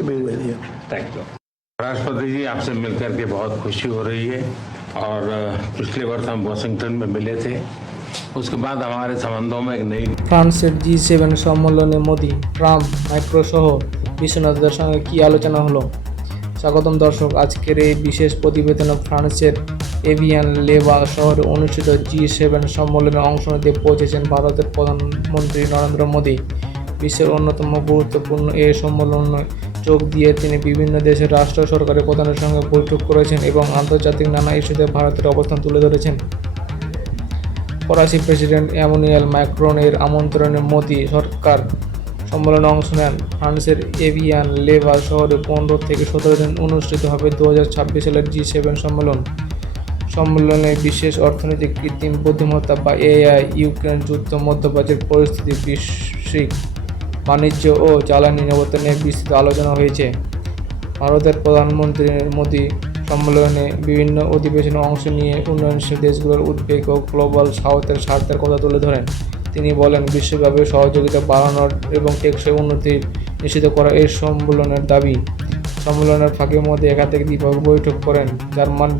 to be with you. Thank you. राष्ट्रपति जी, आपसे मिलकर के बहुत खुशी हो रही है और पिछले वर्ष हम वाशिंगटन में मिले थे, उसके बाद हमारे संबंधों में एक नई ফ্রান্সের G7 সম্মেলনে মোদি, ট্রাম্প, মাইক্রো সহ বিশ্ব নেতাদের সঙ্গে কী আলোচনা হলো? স্বাগতম দর্শক, আজকের এই বিশেষ প্রতিবেদনে ফ্রান্সের এভিয়ান লেবা শহরে অনুষ্ঠিত G7 সম্মেলনে অংশ নিতে পৌঁছেছেন ভারতের প্রধানমন্ত্রী নরেন্দ্র মোদি। বিশ্বের অন্যতম গুরুত্বপূর্ণ এই সম্মেলনে যোগ দিয়ে তিনি বিভিন্ন দেশের রাষ্ট্র সরকারের প্রধানের সঙ্গে বৈঠক করেছেন এবং আন্তর্জাতিক নানা ইস্যুতে ভারতের অবস্থান তুলে ধরেছেন। ফরাসি প্রেসিডেন্ট এমানুয়েল ম্যাক্রনের আমন্ত্রণে মোদি সরকার সম্মেলনে অংশ নেন। ফ্রান্সের এভিয়ান লেবা শহরে 15 থেকে 17 দিন অনুষ্ঠিত হবে 2026 সালের G7 সম্মেলন। সম্মেলনে বিশেষ অর্থনৈতিক কৃত্রিম বুদ্ধিমত্তা বা AI, ইউক্রেন যুদ্ধ, মধ্যপ্রাচ্যের পরিস্থিতি, বৈশ্বিক বাণিজ্য ও জ্বালানি নিরাপত্তা নিয়ে বিস্তৃত আলোচনা হয়েছে। ভারতের প্রধানমন্ত্রী মোদি সম্মেলনে বিভিন্ন অধিবেশনে অংশ নিয়ে উন্নয়নশীল দেশগুলোর উদ্বেগ ও গ্লোবাল সাউথের স্বার্থের কথা তুলে ধরেন। তিনি বলেন, বিশ্বব্যাপী সহযোগিতা বাড়ানোর এবং টেকসই উন্নতি নিশ্চিত করা এই সম্মেলনের দাবি। সম্মেলনের ফাঁকে মধ্যে একাধিক দ্বিপক্ষীয় বৈঠক করেন জার্মান